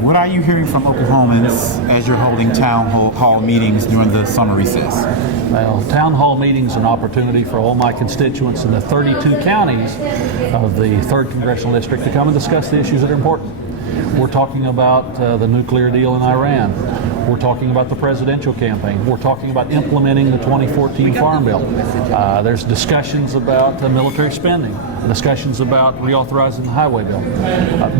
What are you hearing from Oklahomans as you're holding town hall meetings during the summer recess? Well, town hall meetings is an opportunity for all my constituents in the 32 counties of the 3rd Congressional District to come and discuss the issues that are important. We're talking about the nuclear deal in Iran. We're talking about the presidential campaign. We're talking about implementing the 2014 Farm Bill. There's discussions about military spending, discussions about reauthorizing the highway bill.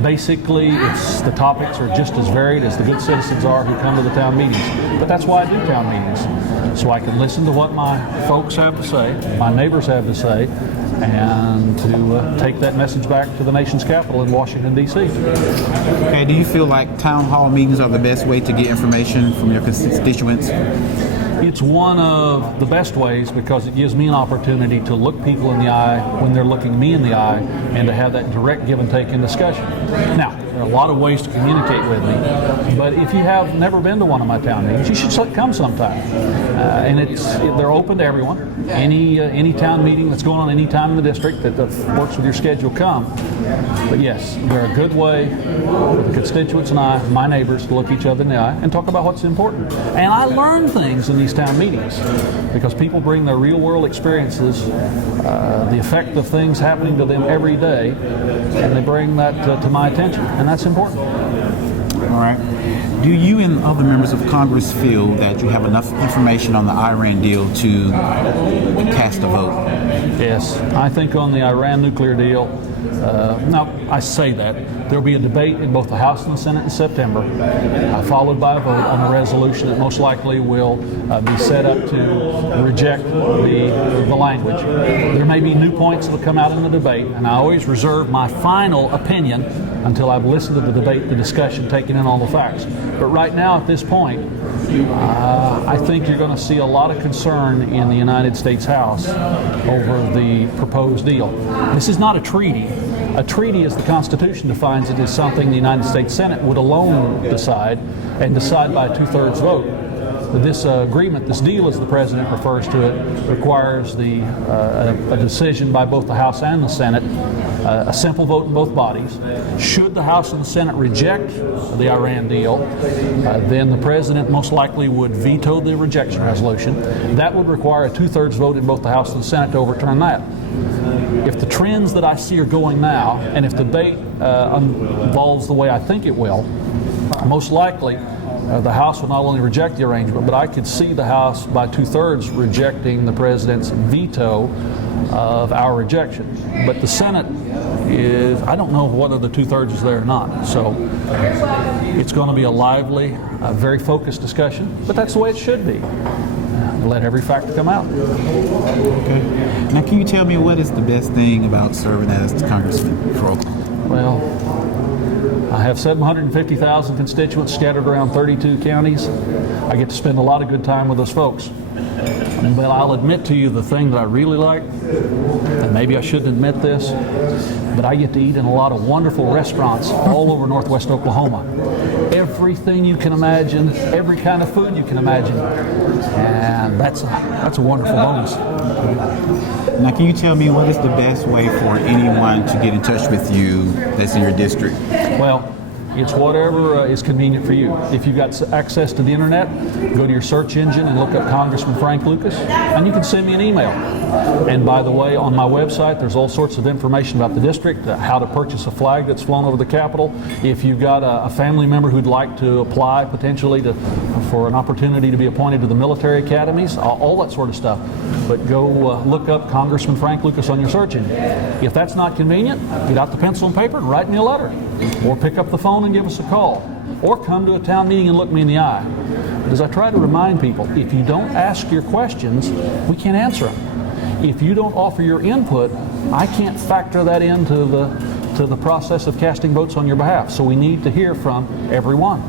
Basically, the topics are just as varied as the good citizens are who come to the town meetings. But that's why I do town meetings, so I can listen to what my folks have to say, my neighbors have to say, and to take that message back to the nation's capital in Washington, D.C. Okay, do you feel like town hall meetings are the best way to get information from your constituents? It's one of the best ways because it gives me an opportunity to look people in the eye when they're looking me in the eye and to have that direct give and take in discussion. Now, there are a lot of ways to communicate with me, but if you have never been to one of my town meetings, you should come sometime. And they're open to everyone. Any town meeting that's going on any time in the district that works with your schedule, come. But yes, they're a good way for the constituents and I, my neighbors, to look each other in the eye and talk about what's important. And I learn things in these town meetings because people bring their real world experiences, the effect of things happening to them every day, and they bring that to my attention, and that's important. All right. Do you and other members of Congress feel that you have enough information on the Iran deal to cast a vote? Yes, I think on the Iran nuclear deal, now I say that, there will be a debate in both the House and the Senate in September, followed by a vote on a resolution that most likely will be set up to reject the language. There may be new points that will come out in the debate, and I always reserve my final opinion until I've listened to the debate, the discussion, taking in all the facts. But right now, at this point, I think you're going to see a lot of concern in the United States House over the proposed deal. This is not a treaty. A treaty, as the Constitution defines it, is something the United States Senate would alone decide, and decide by a 2/3 vote. This agreement, this deal as the President refers to it, requires a decision by both the House and the Senate, a simple vote in both bodies. Should the House and the Senate reject the Iran deal, then the President most likely would veto the rejection resolution. That would require a 2/3 vote in both the House and the Senate to overturn that. If the trends that I see are going now, and if the debate evolves the way I think it will, most likely the House will not only reject the arrangement, but I could see the House by 2/3 rejecting the President's veto of our rejection. But the Senate I don't know whether the 2/3 is there or not. So it's going to be a lively, very focused discussion, but that's the way it should be. Let every fact come out. Okay. Now, can you tell me what is the best thing about serving as Congressman for Oklahoma? Well, I have 750,000 constituents scattered around 32 counties. I get to spend a lot of good time with those folks. But I'll admit to you the thing that I really like, and maybe I shouldn't admit this, but I get to eat in a lot of wonderful restaurants all over northwest Oklahoma. Everything you can imagine, every kind of food you can imagine, and that's a wonderful bonus. Now, can you tell me what is the best way for anyone to get in touch with you that's in your district? Well, it's whatever is convenient for you. If you've got access to the internet, go to your search engine and look up Congressman Frank Lucas, and you can send me an email. And by the way, on my website, there's all sorts of information about the district, how to purchase a flag that's flown over the Capitol. If you've got a family member who'd like to apply potentially for an opportunity to be appointed to the military academies, all that sort of stuff. But go look up Congressman Frank Lucas on your search engine. If that's not convenient, get out the pencil and paper and write me a letter. Or pick up the phone and give us a call. Or come to a town meeting and look me in the eye. But as I try to remind people, if you don't ask your questions, we can't answer them. If you don't offer your input, I can't factor that into the process of casting votes on your behalf. So we need to hear from everyone.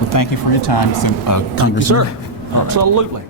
Well, thank you for your time, Congressman. Thank you, sir. Absolutely.